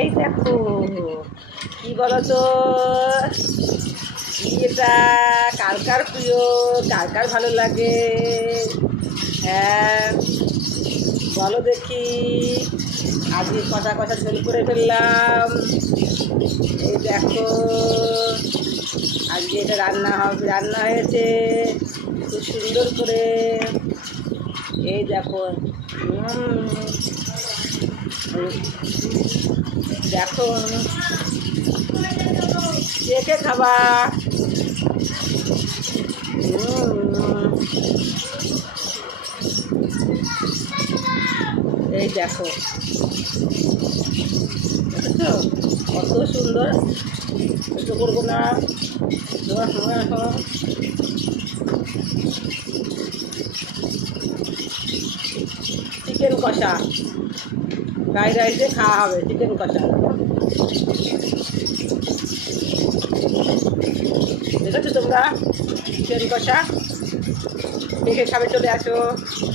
এই দেখো, কি বলো তো, এটা কার কার প্রিয়, কার কার ভালো লাগে? হ্যাঁ, বলো দেখি। আজকে কষা কষা ঝোল করে ফেললাম। এই দেখো, আজকে এটা রান্না হয়েছে খুব সুন্দর করে। এই দেখো, দেখো, কে কে খাবা? এই দেখো, দেখেছো কত সুন্দর। একটু করবো না, চিকেন কষা, ফ্রাইড রাইস দিয়ে খাওয়া হবে চিকেন কষা। দেখেছো তোমরা চিকেন কষা? দেখে খাবে, চলে আসো।